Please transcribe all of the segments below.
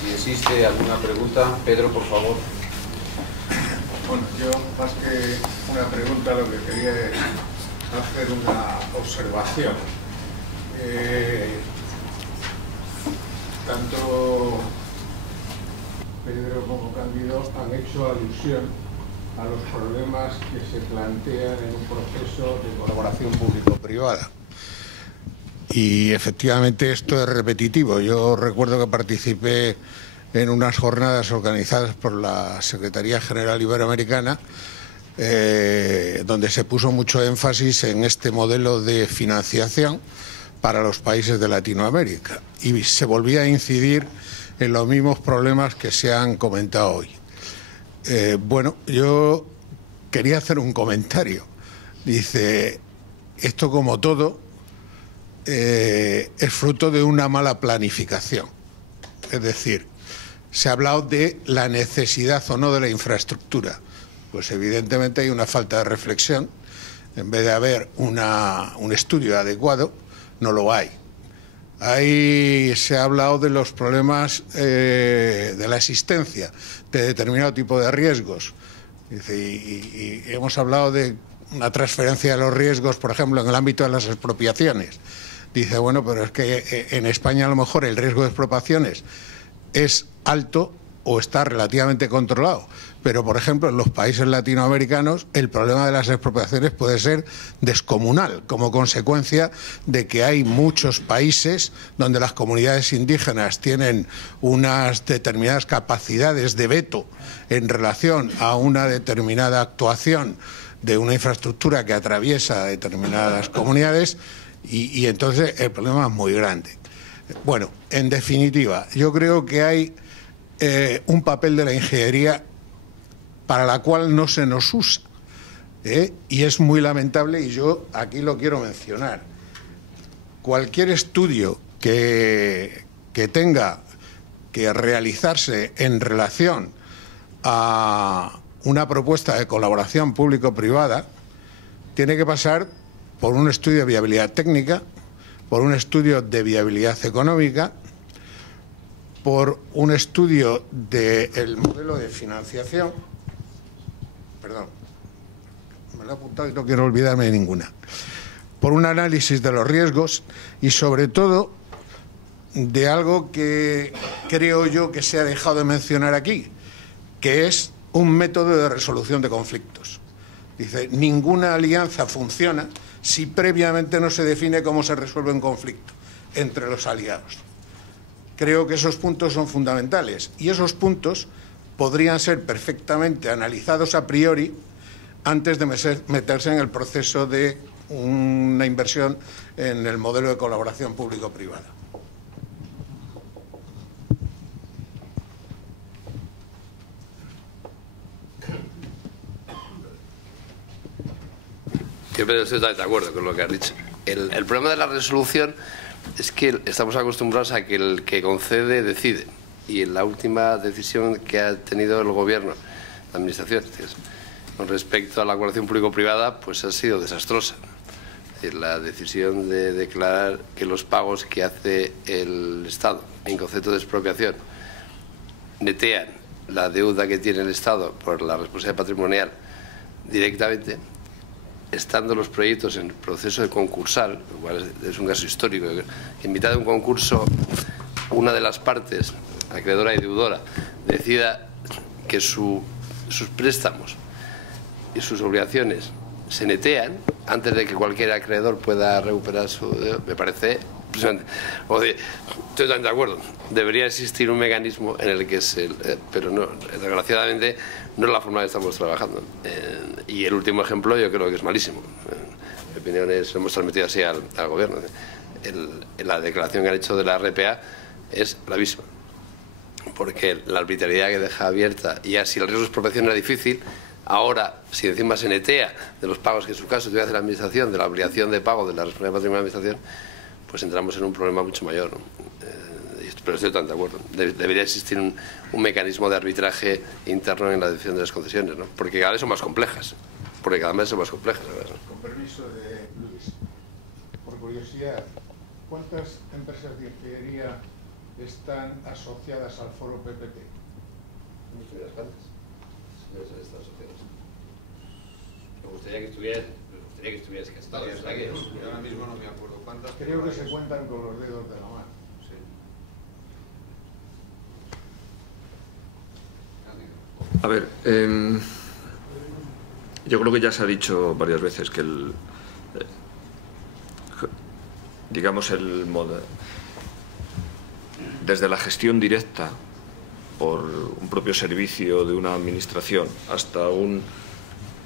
Si existe alguna pregunta, Pedro, por favor. Bueno, yo más que una pregunta lo que quería es hacer una observación. Tanto Pedro como Cándido han hecho alusión a los problemas que se plantean en un proceso de colaboración público-privada. Y efectivamente esto es repetitivo. Yo recuerdo que participé en unas jornadas organizadas por la Secretaría General Iberoamericana, donde se puso mucho énfasis en este modelo de financiación para los países de Latinoamérica. Y se volvía a incidir en los mismos problemas que se han comentado hoy. Bueno, yo quería hacer un comentario. Dice, esto como todo es fruto de una mala planificación. Es decir, se ha hablado de la necesidad o no de la infraestructura. Pues evidentemente hay una falta de reflexión. En vez de haber un estudio adecuado, no lo hay. Ahí se ha hablado de los problemas de la existencia de determinado tipo de riesgos. Y hemos hablado de una transferencia de los riesgos, por ejemplo, en el ámbito de las expropiaciones. Dice, bueno, pero es que en España a lo mejor el riesgo de expropiaciones es alto o está relativamente controlado. Pero, por ejemplo, en los países latinoamericanos el problema de las expropiaciones puede ser descomunal, como consecuencia de que hay muchos países donde las comunidades indígenas tienen unas determinadas capacidades de veto en relación a una determinada actuación de una infraestructura que atraviesa determinadas comunidades y entonces el problema es muy grande. Bueno, en definitiva, yo creo que hay un papel de la ingeniería para la cual no se nos usa, y es muy lamentable, y yo aquí lo quiero mencionar. Cualquier estudio que tenga que realizarse en relación a una propuesta de colaboración público-privada tiene que pasar por un estudio de viabilidad técnica, por un estudio de viabilidad económica, por un estudio del modelo de financiación. Perdón, me lo he apuntado y no quiero olvidarme de ninguna. Por un análisis de los riesgos y, sobre todo, de algo que creo yo que se ha dejado de mencionar aquí, que es un método de resolución de conflictos. Dice, ninguna alianza funciona si previamente no se define cómo se resuelve un conflicto entre los aliados. Creo que esos puntos son fundamentales y esos puntos podrían ser perfectamente analizados a priori antes de meterse en el proceso de una inversión en el modelo de colaboración público-privada. Yo estoy totalmente de acuerdo con lo que has dicho. El problema de la resolución es que estamos acostumbrados a que el que concede decide. Y en la última decisión que ha tenido el Gobierno, la Administración, con respecto a la colaboración público-privada, pues ha sido desastrosa. Es decir, la decisión de declarar que los pagos que hace el Estado en concepto de expropiación netean la deuda que tiene el Estado por la responsabilidad patrimonial directamente, estando los proyectos en proceso de concursal, lo cual es un caso histórico, que en mitad de un concurso una de las partes, acreedora y deudora, decida que sus préstamos y sus obligaciones se netean antes de que cualquier acreedor pueda recuperar su deuda, me parece impresionante. Estoy totalmente de acuerdo. Debería existir un mecanismo en el que pero no, desgraciadamente no es la forma que estamos trabajando. Y el último ejemplo yo creo que es malísimo. Mi opinión es, hemos transmitido así al Gobierno. La declaración que han hecho de la RPA es gravísima, porque la arbitrariedad que deja abierta, y así el riesgo de expropiación era difícil, ahora si encima se netea de los pagos que en su caso tuviera que hacer la Administración, de la obligación de pago de la responsabilidad patrimonial de la Administración, pues entramos en un problema mucho mayor, ¿no? Pero estoy tan de acuerdo. Debería existir un mecanismo de arbitraje interno en la decisión de las concesiones, ¿no? Porque cada vez son más complejas. Porque cada vez son más complejas, ¿verdad? Con permiso de Luis, por curiosidad, ¿cuántas empresas de ingeniería están asociadas al foro PPP. No estoy las partes. No están asociadas. Me gustaría que estuvieras casado. Ahora mismo no me acuerdo cuántas. Creo que se cuentan con los dedos de la mano. Sí. A ver, yo creo que ya se ha dicho varias veces que desde la gestión directa por un propio servicio de una administración hasta un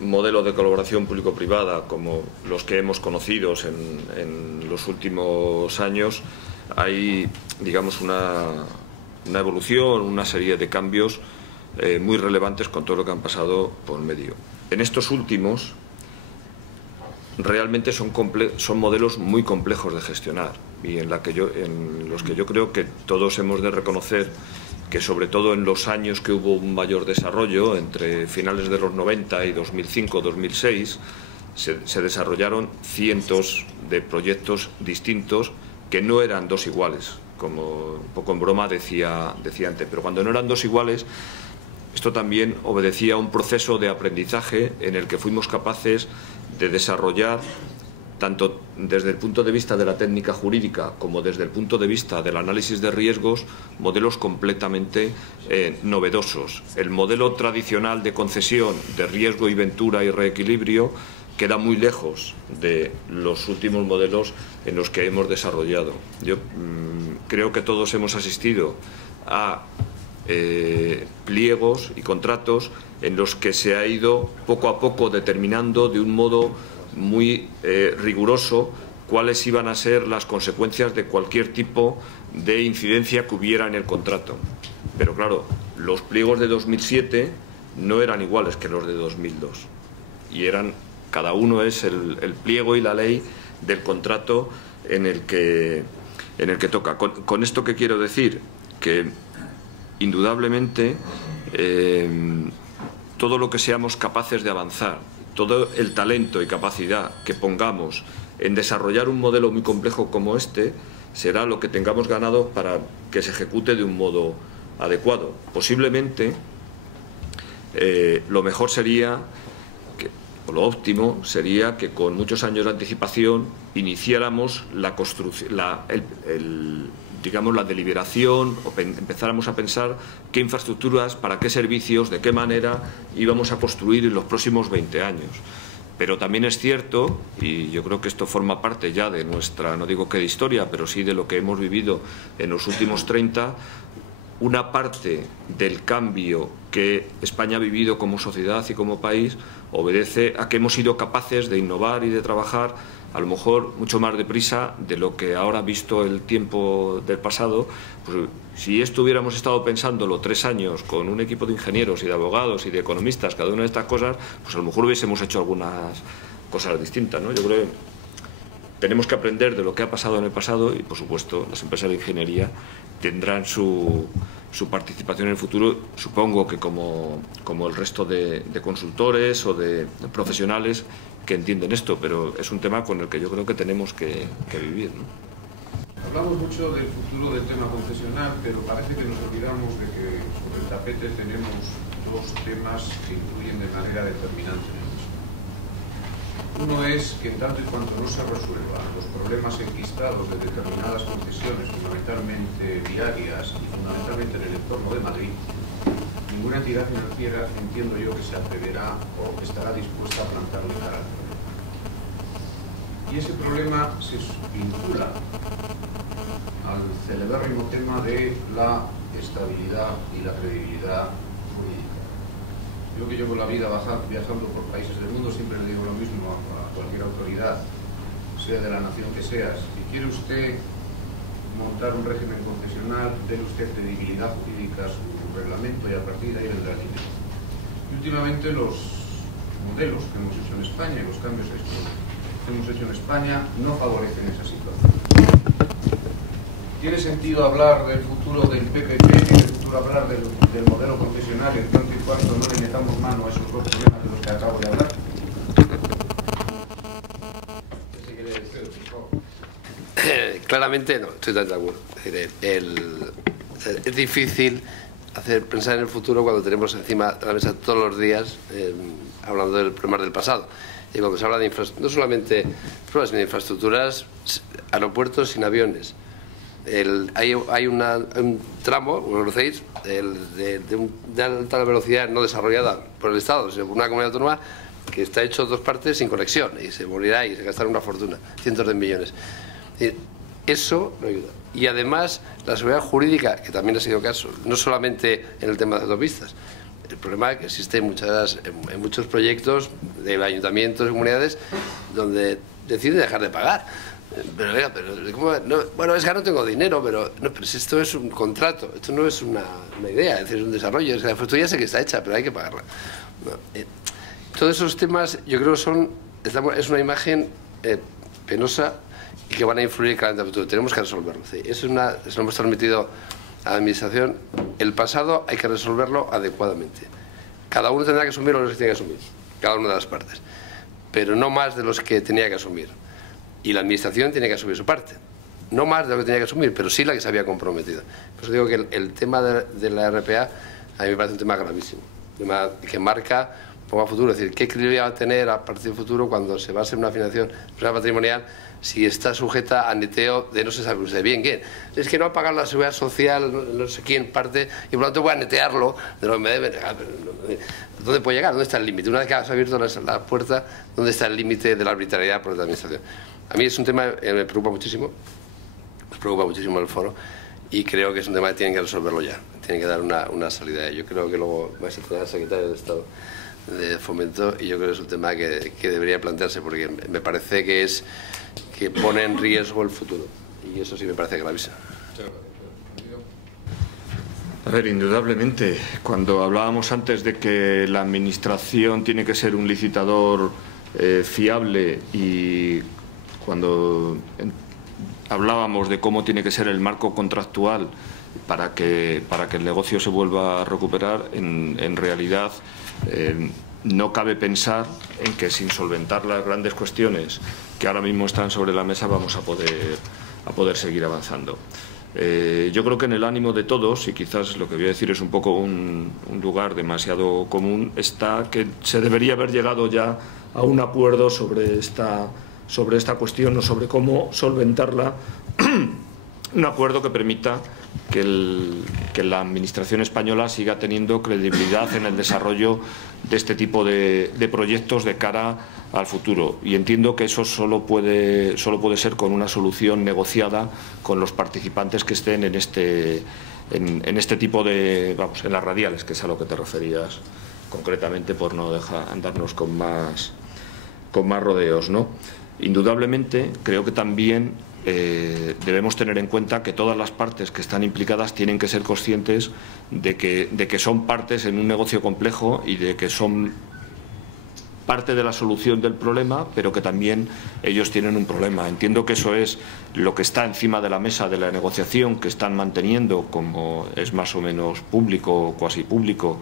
modelo de colaboración público-privada como los que hemos conocido en los últimos años, hay, digamos, una evolución, una serie de cambios muy relevantes con todo lo que han pasado por medio. En estos últimos, realmente son modelos muy complejos de gestionar y en los que yo creo que todos hemos de reconocer que, sobre todo en los años que hubo un mayor desarrollo, entre finales de los 90 y 2005-2006, se desarrollaron cientos de proyectos distintos que no eran dos iguales, como un poco en broma decía antes, pero cuando no eran dos iguales, esto también obedecía a un proceso de aprendizaje en el que fuimos capaces de desarrollar, tanto desde el punto de vista de la técnica jurídica como desde el punto de vista del análisis de riesgos, modelos completamente novedosos. El modelo tradicional de concesión de riesgo y ventura y reequilibrio queda muy lejos de los últimos modelos en los que hemos desarrollado. Yo creo que todos hemos asistido a pliegos y contratos en los que se ha ido poco a poco determinando de un modo muy riguroso cuáles iban a ser las consecuencias de cualquier tipo de incidencia que hubiera en el contrato. Pero claro, los pliegos de 2007 no eran iguales que los de 2002 y cada uno es el pliego y la ley del contrato en el que toca. Con esto, ¿qué quiero decir? Que indudablemente todo lo que seamos capaces de avanzar, todo el talento y capacidad que pongamos en desarrollar un modelo muy complejo como este, será lo que tengamos ganado para que se ejecute de un modo adecuado. Posiblemente lo mejor sería, o lo óptimo sería que con muchos años de anticipación iniciáramos la construcción, digamos, la deliberación, o empezáramos a pensar qué infraestructuras, para qué servicios, de qué manera íbamos a construir en los próximos 20 años. Pero también es cierto, y yo creo que esto forma parte ya de nuestra, no digo que de historia, pero sí de lo que hemos vivido en los últimos 30, una parte del cambio que España ha vivido como sociedad y como país obedece a que hemos sido capaces de innovar y de trabajar a lo mejor mucho más deprisa de lo que ahora, visto el tiempo del pasado. Pues, si esto hubiéramos estado pensándolo 3 años con un equipo de ingenieros y de abogados y de economistas, cada una de estas cosas, pues a lo mejor hubiésemos hecho algunas cosas distintas, ¿no? Yo creo que tenemos que aprender de lo que ha pasado en el pasado y, por supuesto, las empresas de ingeniería tendrán su participación en el futuro, supongo que como el resto de consultores o de profesionales que entienden esto, pero es un tema con el que yo creo que tenemos que vivir, ¿no? Hablamos mucho del futuro del tema concesional, pero parece que nos olvidamos de que sobre el tapete tenemos 2 temas que influyen de manera determinante en el mismo. Uno es que, en tanto y cuanto no se resuelvan los problemas enquistados de determinadas concesiones, fundamentalmente viarias y fundamentalmente en el entorno de Madrid, ninguna entidad financiera, entiendo yo, que se atreverá o estará dispuesta a plantarle cara al problema. Y ese problema se vincula al celebérrimo tema de la estabilidad y la credibilidad jurídica. Yo, que llevo la vida viajando por países del mundo, siempre le digo lo mismo a cualquier autoridad, sea de la nación que sea: si quiere usted montar un régimen concesional, dé usted credibilidad jurídica a su reglamento y a partir de ahí vendrá el dinero. Y últimamente los modelos que hemos hecho en España y los cambios que hemos hecho en España no favorecen esa situación. ¿Tiene sentido hablar del futuro del PPP? ¿Tiene sentido hablar del modelo concesionario en tanto y cuanto no le metamos mano a esos 2 problemas de los que acabo de hablar? Claramente no, estoy de acuerdo. Es decir, Es difícil pensar en el futuro cuando tenemos encima de la mesa todos los días hablando del problema del pasado. Y cuando se habla de no solamente problemas de infraestructuras, aeropuertos sin aviones. Hay un tramo, lo conocéis, de alta velocidad no desarrollada por el Estado, sino por una comunidad autónoma, que está hecho dos partes sin conexión y se morirá y se gastará una fortuna, cientos de millones. Eso no ayuda. Y además la seguridad jurídica, que también ha sido caso, no solamente en el tema de autopistas. El problema es que existe en muchos proyectos de ayuntamientos y comunidades donde deciden dejar de pagar. Pero ¿cómo? No, bueno, es que no tengo dinero, pero si esto es un contrato, esto no es una idea, es decir, es un desarrollo. Es que la factura ya sé que está hecha, pero hay que pagarla. No, todos esos temas yo creo es una imagen penosa y que van a influir claramente en el futuro. Tenemos que resolverlo. ¿Sí? Eso lo hemos transmitido a la Administración. El pasado hay que resolverlo adecuadamente. Cada uno tendrá que asumir lo que tiene que asumir, cada una de las partes, pero no más de los que tenía que asumir. Y la Administración tiene que asumir su parte. No más de lo que tenía que asumir, pero sí la que se había comprometido. Por eso digo que el tema de la RPA a mí me parece un tema gravísimo, un tema que marca un poco a futuro. Es decir, ¿qué credibilidad va a tener a partir del futuro cuando se base en una financiación patrimonial si está sujeta a neteo de no se sabe usted bien quién? Es que no va a pagar la seguridad social, no sé quién parte, y por lo tanto voy a netearlo de lo que me deben. ¿Dónde puede llegar? ¿Dónde está el límite? Una vez que has abierto la puerta, ¿dónde está el límite de la arbitrariedad por la Administración? A mí es un tema que me preocupa muchísimo el foro, y creo que es un tema que tienen que resolverlo ya, tienen que dar una salida. Yo creo que luego vais a tener al secretario de Estado de Fomento, y yo creo que es un tema que debería plantearse, porque me parece que pone en riesgo el futuro, y eso sí me parece gravísimo. A ver, indudablemente, cuando hablábamos antes de que la Administración tiene que ser un licitador fiable, y cuando hablábamos de cómo tiene que ser el marco contractual para que el negocio se vuelva a recuperar, en realidad no cabe pensar en que sin solventar las grandes cuestiones que ahora mismo están sobre la mesa vamos a poder seguir avanzando. Yo creo que en el ánimo de todos, y quizás lo que voy a decir es un poco un lugar demasiado común, está que se debería haber llegado ya a un acuerdo sobre esta cuestión, o sobre cómo solventarla, un acuerdo que permita que la Administración española siga teniendo credibilidad en el desarrollo de este tipo de proyectos de cara al futuro. Y entiendo que eso solo puede ser con una solución negociada con los participantes que estén en este tipo de, en las radiales, que es a lo que te referías concretamente, por no dejar andarnos con más rodeos, ¿no? Indudablemente, creo que también debemos tener en cuenta que todas las partes que están implicadas tienen que ser conscientes de que son partes en un negocio complejo, y de que son parte de la solución del problema, pero que también ellos tienen un problema. Entiendo que eso es lo que está encima de la mesa de la negociación, que están manteniendo, como es más o menos público o cuasi público,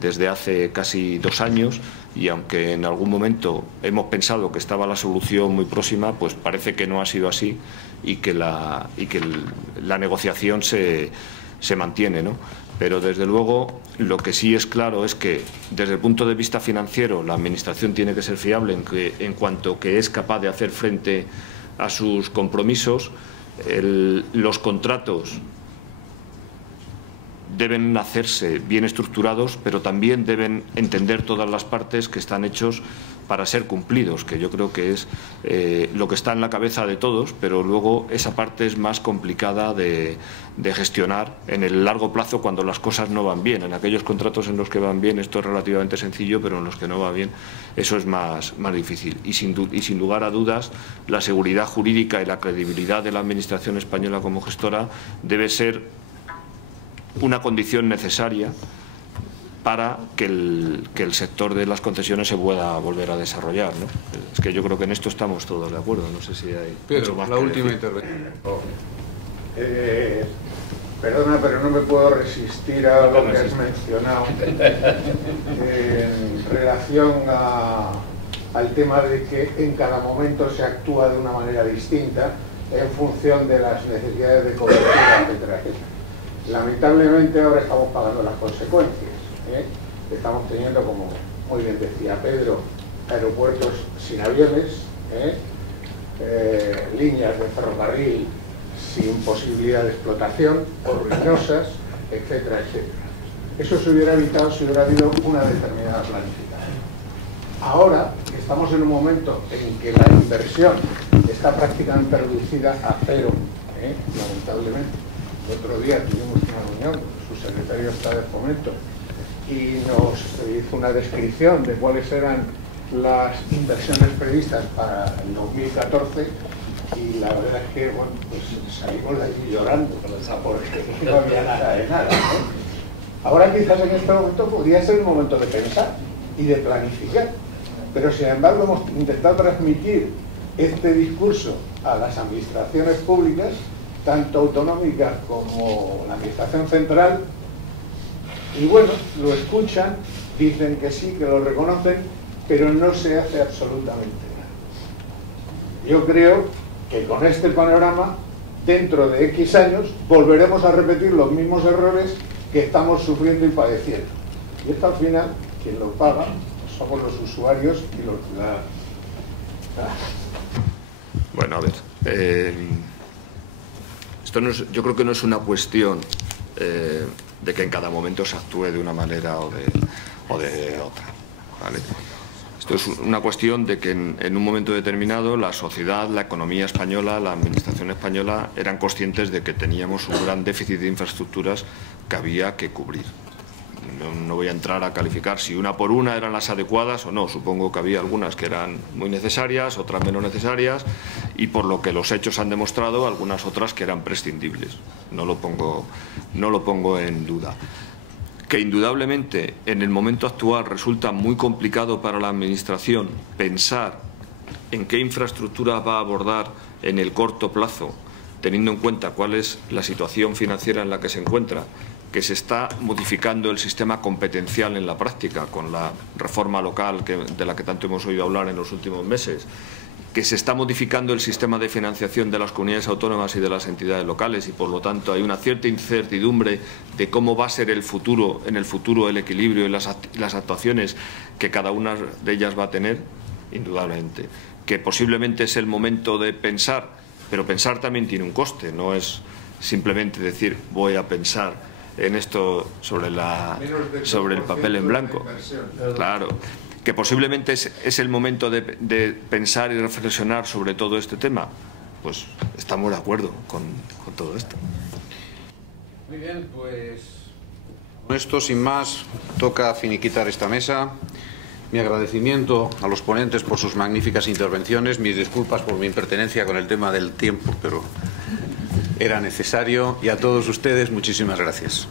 desde hace casi 2 años, y aunque en algún momento hemos pensado que estaba la solución muy próxima, pues parece que no ha sido así, y que la negociación se mantiene, ¿no? Pero desde luego lo que sí es claro es que desde el punto de vista financiero la Administración tiene que ser fiable en cuanto que es capaz de hacer frente a sus compromisos. Los contratos deben hacerse bien estructurados, pero también deben entender todas las partes que están hechos para ser cumplidos, que yo creo que es lo que está en la cabeza de todos, pero luego esa parte es más complicada de gestionar en el largo plazo cuando las cosas no van bien. En aquellos contratos en los que van bien esto es relativamente sencillo, pero en los que no va bien eso es más difícil. Y sin lugar a dudas, la seguridad jurídica y la credibilidad de la Administración española como gestora debe ser una condición necesaria para que el sector de las concesiones se pueda volver a desarrollar, ¿no? Es que yo creo que en esto estamos todos de acuerdo. No sé si hay Pedro, más la que última decir. intervención. Perdona, pero no me puedo resistir a lo que has mencionado en relación al tema de que en cada momento se actúa de una manera distinta en función de las necesidades de cobertura, etcétera, etcétera. Lamentablemente ahora estamos pagando las consecuencias, ¿eh? Estamos teniendo, como muy bien decía Pedro, aeropuertos sin aviones, líneas de ferrocarril sin posibilidad de explotación, o ruinosas, etcétera, etcétera. Eso se hubiera evitado si hubiera habido una determinada planificación. Ahora estamos en un momento en que la inversión está prácticamente reducida a cero, lamentablemente. El otro día tuvimos una reunión con su secretario de Estado de Fomento y nos hizo una descripción de cuáles eran las inversiones previstas para el 2014 y la verdad es que, bueno, pues salimos de allí llorando porque no había nada de nada, ¿no? Ahora quizás en este momento podría ser un momento de pensar y de planificar, pero sin embargo hemos intentado transmitir este discurso a las administraciones públicas, tanto autonómicas como la administración central, y bueno, lo escuchan, dicen que sí, que lo reconocen, pero no se hace absolutamente nada. Yo creo que con este panorama, dentro de X años, volveremos a repetir los mismos errores que estamos sufriendo y padeciendo. Y esto al final, quien lo paga, somos los usuarios y los ciudadanos. Bueno, a ver, esto no es, yo creo que no es una cuestión de que en cada momento se actúe de una manera o de otra, ¿vale? Esto es una cuestión de que en un momento determinado la sociedad, la economía española, la administración española eran conscientes de que teníamos un gran déficit de infraestructuras que había que cubrir. No voy a entrar a calificar si una por una eran las adecuadas o no. Supongo que había algunas que eran muy necesarias, otras menos necesarias, y por lo que los hechos han demostrado, algunas otras que eran prescindibles. No lo pongo en duda. Que indudablemente en el momento actual resulta muy complicado para la Administración pensar en qué infraestructura va a abordar en el corto plazo, teniendo en cuenta cuál es la situación financiera en la que se encuentra, que se está modificando el sistema competencial en la práctica con la reforma local de la que tanto hemos oído hablar en los últimos meses, que se está modificando el sistema de financiación de las comunidades autónomas y de las entidades locales y por lo tanto hay una cierta incertidumbre de cómo va a ser en el futuro el equilibrio y las actuaciones que cada una de ellas va a tener, indudablemente. Que posiblemente es el momento de pensar, pero pensar también tiene un coste, no es simplemente decir voy a pensar en esto sobre el papel en blanco. Claro, que posiblemente es el momento de pensar y reflexionar sobre todo este tema. Pues estamos de acuerdo con todo esto. Muy bien, pues con esto, sin más, toca finiquitar esta mesa. Mi agradecimiento a los ponentes por sus magníficas intervenciones, mis disculpas por mi impertinencia con el tema del tiempo, pero era necesario, y a todos ustedes muchísimas gracias.